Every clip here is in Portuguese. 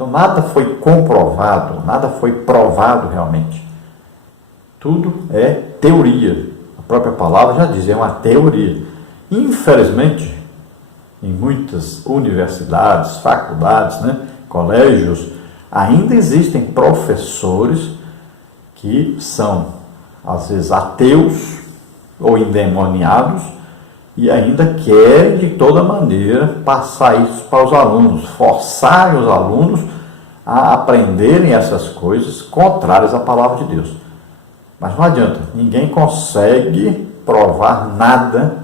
Então nada foi comprovado, nada foi provado realmente. Tudo é teoria. A própria palavra já diz, é uma teoria. Infelizmente, em muitas universidades, faculdades, colégios, ainda existem professores que são, às vezes, ateus ou endemoniados e ainda querem, de toda maneira, passar isso para os alunos, forçar os alunos a aprenderem essas coisas contrárias à palavra de Deus. Mas não adianta, ninguém consegue provar nada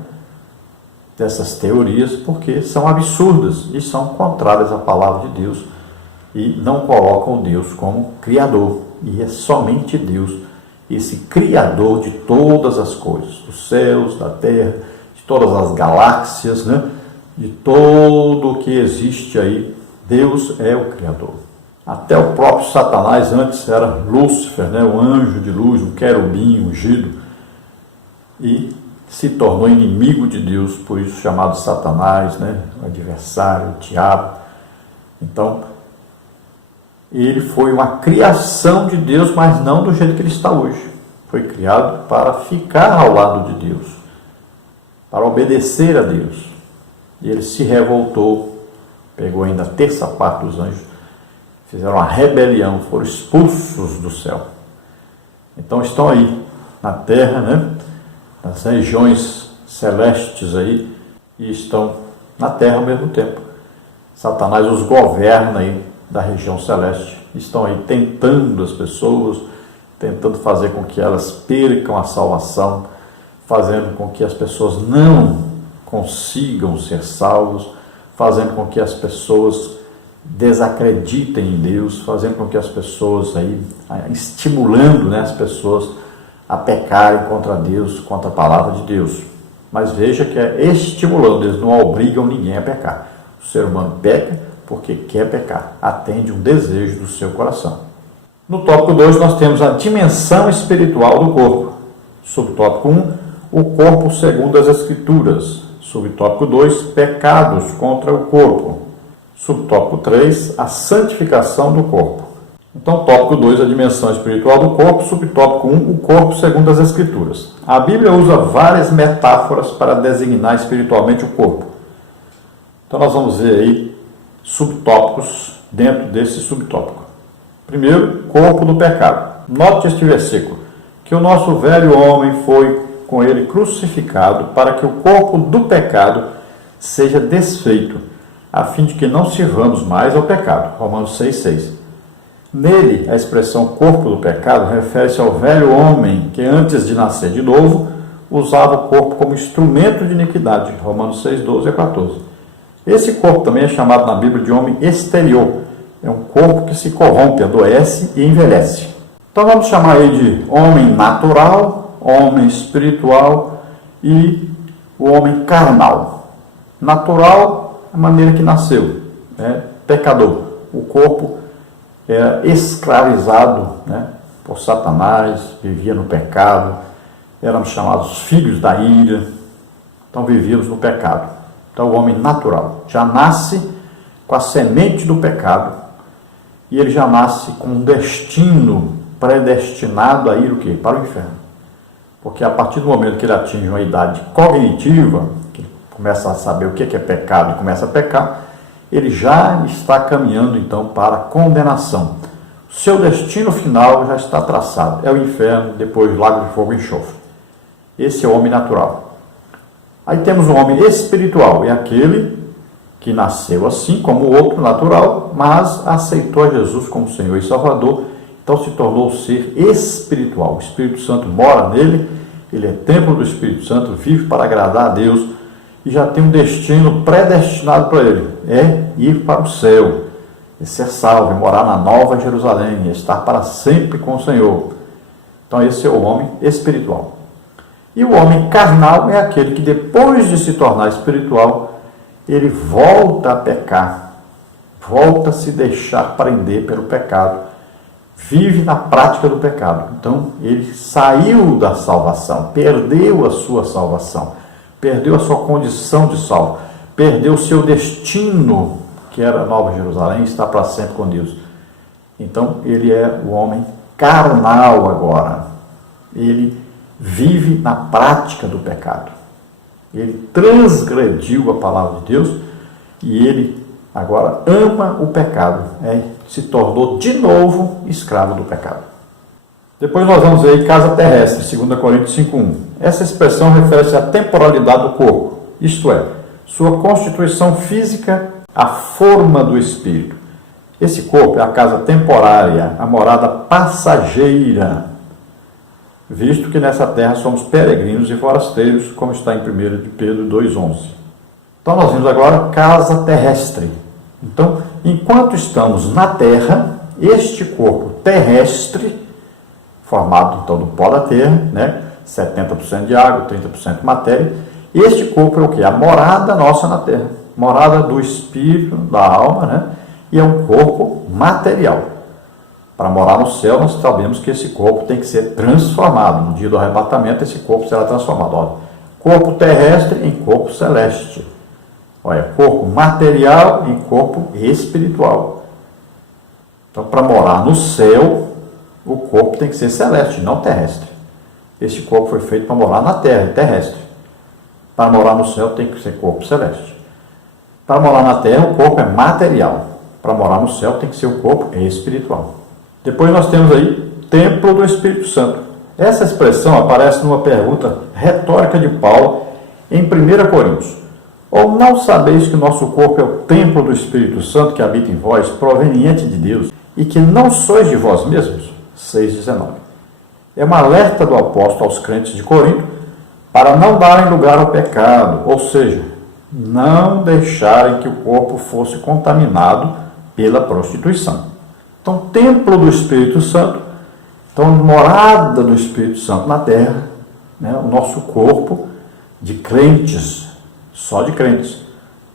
dessas teorias porque são absurdas e são contrárias à palavra de Deus e não colocam Deus como Criador. E é somente Deus, esse Criador de todas as coisas, dos céus, da terra, de todas as galáxias, de tudo o que existe aí. Deus é o Criador. Até o próprio Satanás antes era Lúcifer, o anjo de luz, um querubim ungido, e se tornou inimigo de Deus, por isso chamado Satanás, o adversário, o diabo. Então, ele foi uma criação de Deus, mas não do jeito que ele está hoje. Foi criado para ficar ao lado de Deus, para obedecer a Deus. E ele se revoltou, pegou ainda a terça parte dos anjos, fizeram uma rebelião, foram expulsos do céu. Então estão aí na terra, nas regiões celestes aí, e estão na terra ao mesmo tempo. Satanás os governa aí da região celeste, estão aí tentando as pessoas, tentando fazer com que elas percam a salvação, fazendo com que as pessoas não consigam ser salvos, fazendo com que as pessoas desacreditem em Deus, fazendo com que as pessoas aí, estimulando as pessoas a pecarem contra Deus, contra a palavra de Deus. Mas veja que é estimulando, eles não obrigam ninguém a pecar. O ser humano peca porque quer pecar, atende um desejo do seu coração. No tópico 2 nós temos a dimensão espiritual do corpo. Subtópico 1, o corpo segundo as Escrituras. Subtópico 2, pecados contra o corpo. Subtópico 3, a santificação do corpo. Então, tópico 2, a dimensão espiritual do corpo. Subtópico 1, o corpo segundo as Escrituras. A Bíblia usa várias metáforas para designar espiritualmente o corpo. Então, nós vamos ver aí subtópicos dentro desse subtópico. Primeiro, corpo do pecado. Note este versículo, que o nosso velho homem foi com ele crucificado para que o corpo do pecado seja desfeito, a fim de que não sirvamos mais ao pecado. Romanos 6,6. Nele, a expressão corpo do pecado refere-se ao velho homem que antes de nascer de novo usava o corpo como instrumento de iniquidade. Romanos 6,12 a 14. Esse corpo também é chamado na Bíblia de homem exterior. É um corpo que se corrompe, adoece e envelhece. Então vamos chamar aí de homem natural, homem espiritual e o homem carnal. Natural, a maneira que nasceu, pecador. O corpo era escravizado por Satanás, vivia no pecado, éramos chamados filhos da ira, então vivíamos no pecado. Então o homem natural já nasce com a semente do pecado e ele já nasce com um destino predestinado a ir o quê? Para o inferno. Porque a partir do momento que ele atinge uma idade cognitiva, que começa a saber o que é pecado e começa a pecar, ele já está caminhando então para a condenação. O seu destino final já está traçado, é o inferno, depois lago de fogo e enxofre. Esse é o homem natural. Aí temos o homem espiritual, é aquele que nasceu assim como o outro natural, mas aceitou a Jesus como Senhor e Salvador, então se tornou ser espiritual. O Espírito Santo mora nele, ele é templo do Espírito Santo, vive para agradar a Deus e já tem um destino predestinado para ele, é ir para o céu, é ser salvo, é morar na Nova Jerusalém, é estar para sempre com o Senhor. Então esse é o homem espiritual. E o homem carnal é aquele que depois de se tornar espiritual, ele volta a pecar, volta a se deixar prender pelo pecado, vive na prática do pecado. Então ele saiu da salvação, perdeu a sua salvação, perdeu a sua condição de salvo, perdeu o seu destino que era Nova Jerusalém, está para sempre com Deus. Então, ele é o homem carnal agora. Ele vive na prática do pecado. Ele transgrediu a palavra de Deus e ele agora ama o pecado. Se tornou de novo escravo do pecado. Depois nós vamos ver aí casa terrestre, 2 Coríntios 5:1. Essa expressão refere-se à temporalidade do corpo, isto é, sua constituição física, a forma do espírito. Esse corpo é a casa temporária, a morada passageira, visto que nessa terra somos peregrinos e forasteiros, como está em 1 de Pedro 2:11. Então nós vimos agora casa terrestre. Então, enquanto estamos na terra, este corpo terrestre, formado então do pó da terra, 70% de água, 30% de matéria, este corpo é o que? A morada nossa na terra, morada do espírito, da alma, e é um corpo material. Para morar no céu, nós sabemos que esse corpo tem que ser transformado. No dia do arrebatamento, esse corpo será transformado. Olha, corpo terrestre em corpo celeste. Olha, corpo material em corpo espiritual. Então, para morar no céu, o corpo tem que ser celeste, não terrestre. Este corpo foi feito para morar na terra, terrestre. Para morar no céu, tem que ser corpo celeste. Para morar na terra, o corpo é material. Para morar no céu, tem que ser o corpo espiritual. Depois nós temos aí, templo do Espírito Santo. Essa expressão aparece numa pergunta retórica de Paulo em 1 Coríntios. Ou não sabeis que o nosso corpo é o templo do Espírito Santo que habita em vós, proveniente de Deus, e que não sois de vós mesmos? 6,19. É uma alerta do apóstolo aos crentes de Corinto para não darem lugar ao pecado, ou seja, não deixarem que o corpo fosse contaminado pela prostituição. Então, templo do Espírito Santo, então morada do Espírito Santo na terra, o nosso corpo de crentes, só de crentes,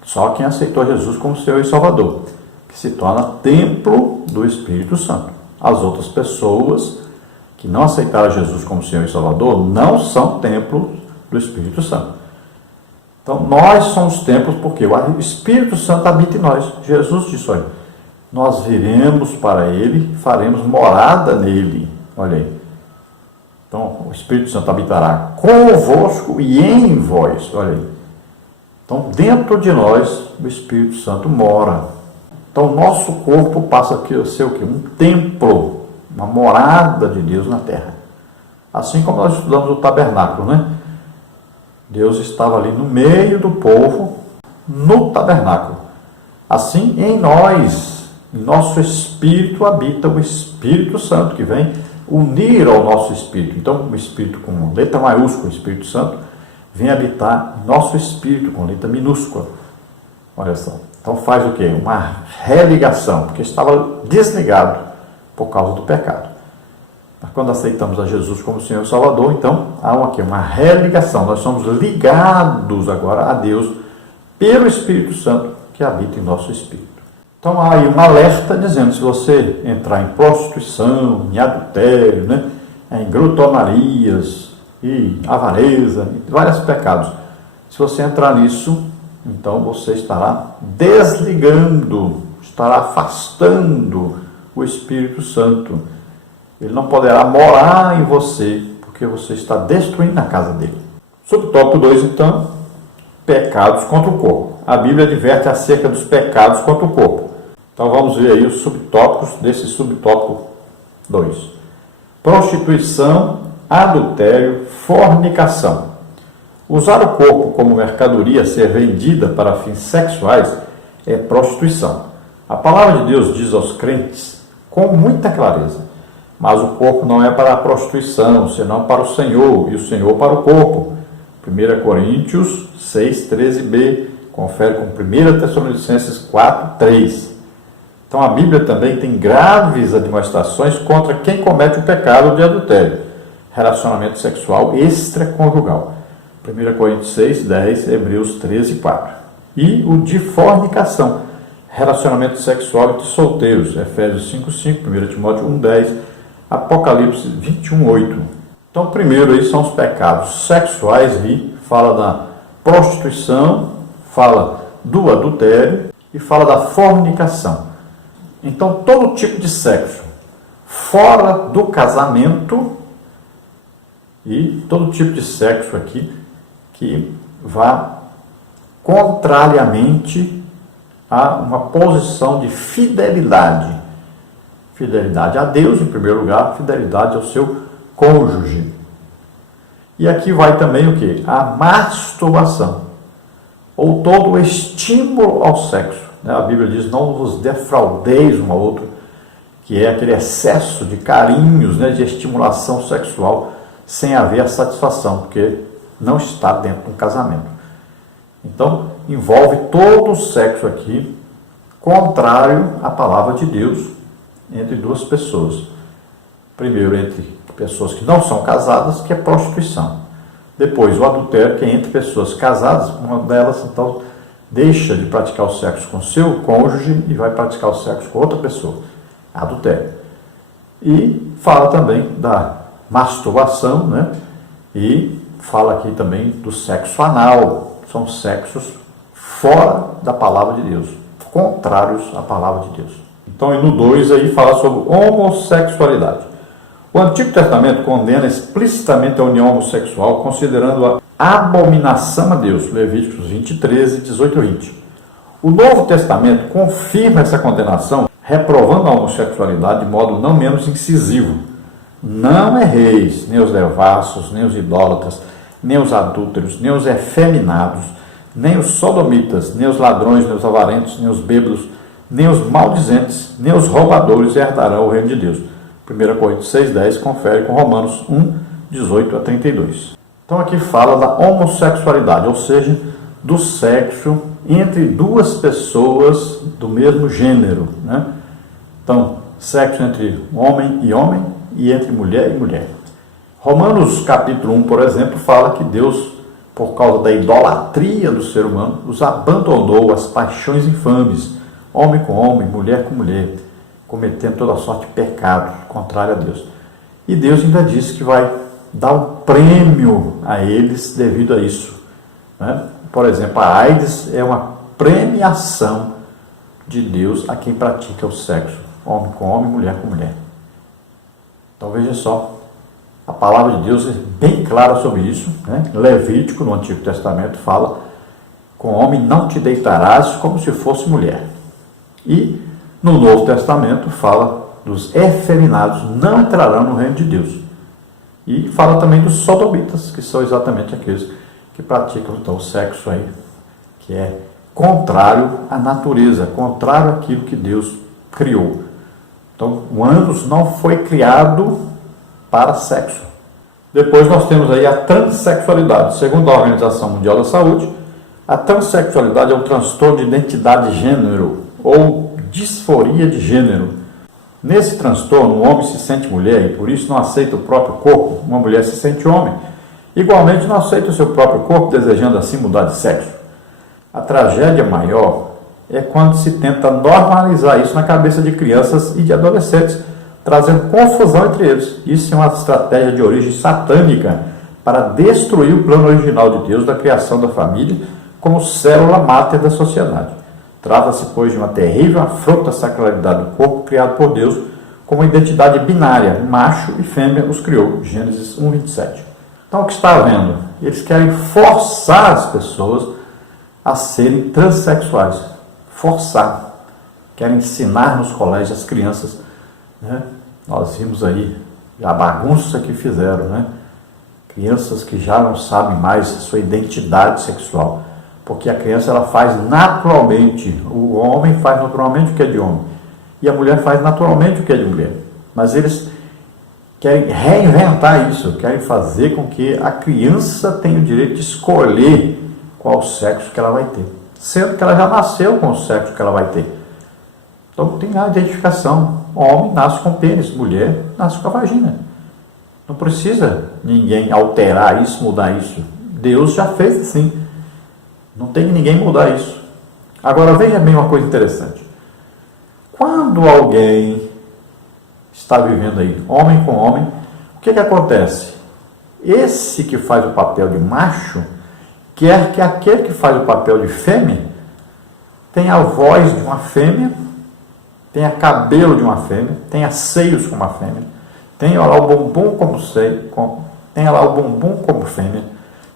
só quem aceitou Jesus como Senhor e Salvador, que se torna templo do Espírito Santo. As outras pessoas que não aceitaram Jesus como Senhor e Salvador não são templos do Espírito Santo. Então, nós somos templos porque o Espírito Santo habita em nós. Jesus disse, olha, nós viremos para Ele, faremos morada nele. Olha aí. Então, o Espírito Santo habitará convosco e em vós. Olha aí. Então, dentro de nós, o Espírito Santo mora. Então, nosso corpo passa a ser o quê? Um templo, uma morada de Deus na terra. Assim como nós estudamos o tabernáculo, Deus estava ali no meio do povo, no tabernáculo. Assim, em nós, em nosso espírito, habita o Espírito Santo, que vem unir ao nosso espírito. Então, o Espírito com letra maiúscula, o Espírito Santo, vem habitar em nosso espírito com letra minúscula. Olha só. Então, faz o quê? Uma religação, porque estava desligado por causa do pecado. Mas quando aceitamos a Jesus como Senhor e Salvador, então há uma religação. Nós somos ligados agora a Deus pelo Espírito Santo que habita em nosso espírito. Então há aí um alerta dizendo, se você entrar em prostituição, em adultério, em glutonarias e avareza, e vários pecados, se você entrar nisso, então você estará desligando, estará afastando o Espírito Santo. Ele não poderá morar em você, porque você está destruindo a casa dele. Subtópico 2, então, pecados contra o corpo. A Bíblia adverte acerca dos pecados contra o corpo. Então vamos ver aí os subtópicos desse subtópico 2. Prostituição, adultério, fornicação. Usar o corpo como mercadoria a ser vendida para fins sexuais é prostituição. A palavra de Deus diz aos crentes com muita clareza, mas o corpo não é para a prostituição, senão para o Senhor, e o Senhor para o corpo. 1 Coríntios 6, 13b, confere com 1 Tessalonicenses 4, 3. Então a Bíblia também tem graves admoestações contra quem comete o pecado de adultério, relacionamento sexual extraconjugal. 1 Coríntios 6, 10, Hebreus 13, 4. E o de fornicação, relacionamento sexual entre solteiros, Efésios 5, 5, 1 Timóteo 1, 10, Apocalipse 21, 8. Então, primeiro aí são os pecados sexuais, e fala da prostituição, fala do adultério e fala da fornicação. Então, todo tipo de sexo fora do casamento e todo tipo de sexo aqui que vá contrariamente a uma posição de fidelidade. Fidelidade a Deus, em primeiro lugar, fidelidade ao seu cônjuge. E aqui vai também o quê? A masturbação, ou todo o estímulo ao sexo. A Bíblia diz, não vos defraudeis um ao outro, que é aquele excesso de carinhos, de estimulação sexual, sem haver a satisfação, porque não está dentro de um casamento. Então, envolve todo o sexo aqui, contrário à palavra de Deus, entre duas pessoas. Primeiro, entre pessoas que não são casadas, que é prostituição. Depois, o adultério, que é entre pessoas casadas, uma delas, então, deixa de praticar o sexo com seu cônjuge e vai praticar o sexo com outra pessoa. Adultério. E fala também da masturbação, e fala aqui também do sexo anal. São sexos fora da palavra de Deus, contrários à palavra de Deus. Então, no 2 aí fala sobre homossexualidade. O Antigo Testamento condena explicitamente a união homossexual, considerando-a abominação a Deus, Levíticos 20, 13, 18 e 20. O Novo Testamento confirma essa condenação, reprovando a homossexualidade de modo não menos incisivo. Não erreis, nem os devassos, nem os idólatras, nem os adúlteros, nem os efeminados, nem os sodomitas, nem os ladrões, nem os avarentos, nem os bêbados, nem os maldizentes, nem os roubadores herdarão o reino de Deus. 1 Coríntios 6,10 confere com Romanos 1, 18 a 32. Então aqui fala da homossexualidade, ou seja, do sexo entre duas pessoas do mesmo gênero. Então, sexo entre homem e entre mulher e mulher. Romanos capítulo 1, por exemplo, fala que Deus, por causa da idolatria do ser humano, os abandonou às paixões infames, homem com homem, mulher com mulher, cometendo toda sorte de pecados contrário a Deus. E Deus ainda disse que vai dar um prêmio a eles devido a isso. Por exemplo, a AIDS é uma premiação de Deus a quem pratica o sexo, homem com homem, mulher com mulher. Então veja só, a palavra de Deus é bem clara sobre isso. Levítico, no Antigo Testamento, fala: com homem não te deitarás como se fosse mulher. E no Novo Testamento fala dos efeminados não entrarão no reino de Deus. E fala também dos sodomitas, que são exatamente aqueles que praticam então o sexo aí, que é contrário à natureza, contrário àquilo que Deus criou. Então, o ânus não foi criado para sexo. Depois nós temos aí a transexualidade. Segundo a Organização Mundial da Saúde, a transexualidade é um transtorno de identidade de gênero ou disforia de gênero. Nesse transtorno, o homem se sente mulher e por isso não aceita o próprio corpo. Uma mulher se sente homem. Igualmente não aceita o seu próprio corpo, desejando assim mudar de sexo. A tragédia maior é quando se tenta normalizar isso na cabeça de crianças e de adolescentes, trazendo confusão entre eles. Isso é uma estratégia de origem satânica para destruir o plano original de Deus da criação da família como célula máter da sociedade. Trata-se, pois, de uma terrível afronta à sacralidade do corpo criado por Deus como uma identidade binária, macho e fêmea os criou. Gênesis 1, 27. Então, o que está havendo? Eles querem forçar as pessoas a serem transexuais. Forçar. Querem ensinar nos colégios as crianças. Nós vimos aí a bagunça que fizeram. Crianças que já não sabem mais a sua identidade sexual. Porque a criança ela faz naturalmente, o homem faz naturalmente o que é de homem, e a mulher faz naturalmente o que é de mulher. Mas eles querem reinventar isso, querem fazer com que a criança tenha o direito de escolher qual sexo que ela vai ter, sendo que ela já nasceu com o sexo que ela vai ter. Então tem a identificação, homem nasce com pênis, mulher nasce com a vagina. Não precisa ninguém alterar isso, mudar isso. Deus já fez assim. Não tem que ninguém mudar isso. Agora veja bem uma coisa interessante. Quando alguém está vivendo aí, homem com homem, o que acontece? Esse que faz o papel de macho quer que aquele que faz o papel de fêmea tenha a voz de uma fêmea, tenha cabelo de uma fêmea, tenha seios como uma fêmea, tenha lá o bumbum como seio, tenha lá o bumbum como fêmea,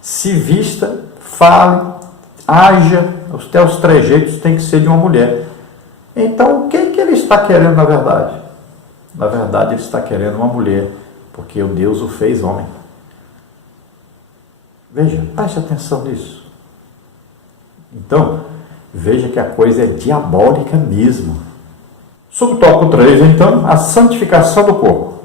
se vista, fale, haja, até os trejeitos tem que ser de uma mulher. Então, o que ele está querendo na verdade? Na verdade, ele está querendo uma mulher, porque o Deus o fez homem. Veja, preste atenção nisso. Então, veja que a coisa é diabólica mesmo. Subtópico 3, então, a santificação do corpo.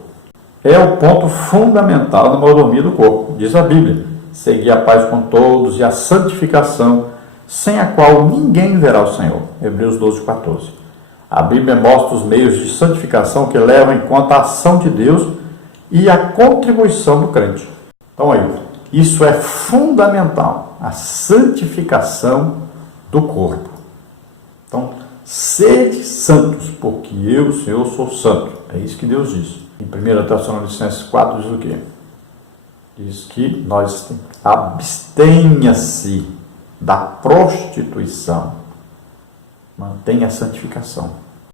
É o ponto fundamental da mordomia do corpo, diz a Bíblia. Seguir a paz com todos e a santificação, sem a qual ninguém verá o Senhor. Hebreus 12, 14. A Bíblia mostra os meios de santificação que levam em conta a ação de Deus e a contribuição do crente. Então aí, isso é fundamental, a santificação do corpo. Então, sede santos, porque eu, Senhor, sou santo. É isso que Deus diz. Em 1 Tessalonicenses 4 diz o quê? Diz que nós abstenha-se da prostituição, mantenha a santificação.